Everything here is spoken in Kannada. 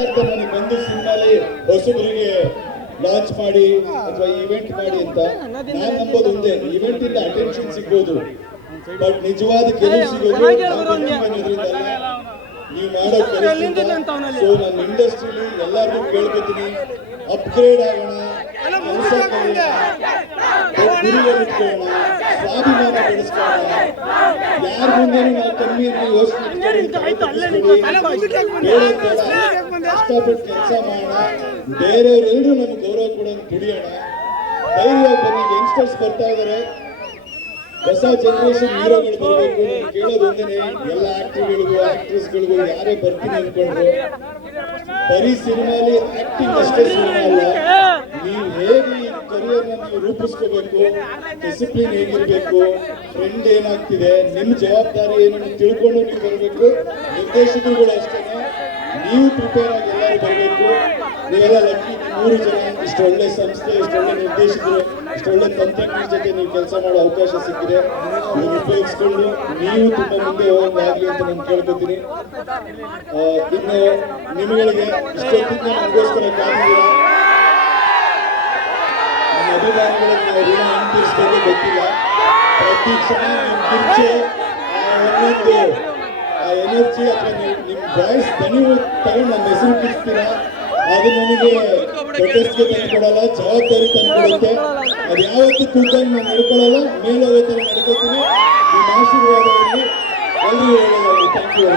ನನಗೆ ಬಂದು ಸಿನಿಮಾಲಿ ಹೊಸಬರಿಗೆ ಲಾಂಚ್ ಮಾಡಿ ಅಥವಾ ಇವೆಂಟ್ ಮಾಡಿ ಅಂತ ನಾನು ನಂಬೋದು ಒಂದೇ, ಇವೆಂಟ್ ಇಂದ ಅಟೆನ್ಷನ್ ಸಿಗ್ಬೋದು, ಬಟ್ ನಿಜವಾದ ಗೆಲುವು ಸಿಗೋದು ನೀವು ಮಾಡೋ ಕೆಲಸದಿಂದ. ಸೊ ನನ್ನ ಇಂಡಸ್ಟ್ರಿಲಿ ಎಲ್ಲರಿಗೂ ಕೇಳ್ಕೊತೀನಿ, ಅಪ್ಗ್ರೇಡ್ ಆಗೋಣ, ಕೆಲಸ ಕಲಿಯೋಣ, ಗುರಿಗಳಿಟ್ಕೊಳ್ಳೋಣ, ಸ್ವಾಭಿಮಾನ ಬೆಳೆಸ್ಕೊಳ್ಳೋಣ. ಯಾರ ಮುಂದೆ ನಾವು ಕಮ್ಮಿಯನ್ನು ಯೋಚನೆ ಕಷ್ಟಪಟ್ಟು ಕೆಲಸ ಮಾಡೋಣ, ಬೇರೆಯವರೆಲ್ಲರೂ ನಮ್ಗೆ ಗೌರವ ಕೊಡೋದು ದುಡಿಯೋಣ. ಧೈರ್ಯವಾಗಿ ಬನ್ನಿ, ಯಂಗ್ಸ್ಟರ್ಸ್ ಬರ್ತಾ ಇದಾರೆ, ಹೊಸ ಜನರೇಷನ್ ಹೀರೋಗಳು ಬರಬೇಕು. ನಾನು ಕೇಳೋದು ಒಂದೇನೆ, ಎಲ್ಲ ಆಕ್ಟರ್ಗಳಿಗೂ ಆಕ್ಟ್ರೆಸ್ಗಳಿಗೂ ಯಾರೇ ಬರ್ತೀನಿ ಅನ್ಕೊಂಡ್ರು, ಬರೀ ಸಿನಿಮಾಲಿ ಆಕ್ಟಿಂಗ್ ಅಷ್ಟೇ ಸಿನಿಮಾ ಅಲ್ಲ, ನೀವು ಹೇಗೆ ಈ ಕರಿಯರ್ನ ನೀವು ರೂಪಿಸ್ಕೋಬೇಕು, ಡಿಸಿಪ್ಲಿನ್ ಹೇಗಿರ್ಬೇಕು, ಟ್ರೆಂಡ್ ಏನಾಗ್ತಿದೆ, ನಿಮ್ಮ ಜವಾಬ್ದಾರಿ ಏನು ತಿಳ್ಕೊಂಡು ನೀವು ಬರಬೇಕು. ನಿರ್ದೇಶಕರುಗಳು ಅಷ್ಟೇ, ನೀವು ಪ್ರಿಪೇರ್ ಆಗಿ ಎಲ್ಲರೂ ಬರಬೇಕು. ನೀವೆಲ್ಲ ಲಕ್ಕಿ, 3 ಜನ, ಇಷ್ಟು ಒಳ್ಳೆ ಸಂಸ್ಥೆ, ಇಷ್ಟೊಳ್ಳೆ ನಿರ್ದೇಶಕರು, ಇಷ್ಟೊಳ್ಳೆ ತಂತ್ರಜ್ಞರ ಜೊತೆ ನೀವು ಕೆಲಸ ಮಾಡೋ ಅವಕಾಶ ಸಿಕ್ಕಿದೆ. ಇದನ್ನು ಉಪಯೋಗಿಸ್ಕೊಂಡು ನೀವು ತುಂಬಾ ಮುಂದೆ ಹೋಗೋದಾಗ್ಲಿ ಅಂತ ನಾನು ಕೇಳ್ಕೊತೀನಿ. ಇನ್ನು ನಿಮಗೆ ಇಷ್ಟೊತ್ತಿಗೆ ನನಗೋಸ್ಕರ ಕಾದಿದ್ದೀರಾ, ನಮ್ಮ ಅಭಿಮಾನಿಗಳಿಗೆ ನಾವು ಋಣ ಹಿಂತಿರಿಸ್ಬೇಕು ಗೊತ್ತಿಲ್ಲ. ಪ್ರತಿ ಕ್ಷಣ ನಿಮ್ಮ ಕಿರ್ಚೆ, ಒಂದೊಂದು ಎನರ್ಜಿ ಅಥವಾ ನಿಮ್ಮ ವಾಯ್ಸ್ ದನಿ ತಗೊಂಡು ನಮ್ಮ ಹೆಸರು ಕಿರ್ಸ್ತೀರಾ, ಅದು ನನಗೆ ಪ್ರೊಟೆಸ್ಟ್ಗೆ ತಂದು ಕೊಡಲ್ಲ, ಜವಾಬ್ದಾರಿ ತಂದು ಕೊಡುತ್ತೆ. ಅದು ಯಾವತ್ತೂ ಕೂತ್ಕೊಂಡು ನಾನು ನಡ್ಕೊಳ್ಳಲ್ಲ, ಮೇಲೋಗೋ ಥರ ನಡ್ಕೋತೀನಿ. ನಿಮ್ಮ ಆಶೀರ್ವಾದ ಎಲ್ರಿಗೂ ಒಳ್ಳೆಯದಾಗಲಿ. Thank you.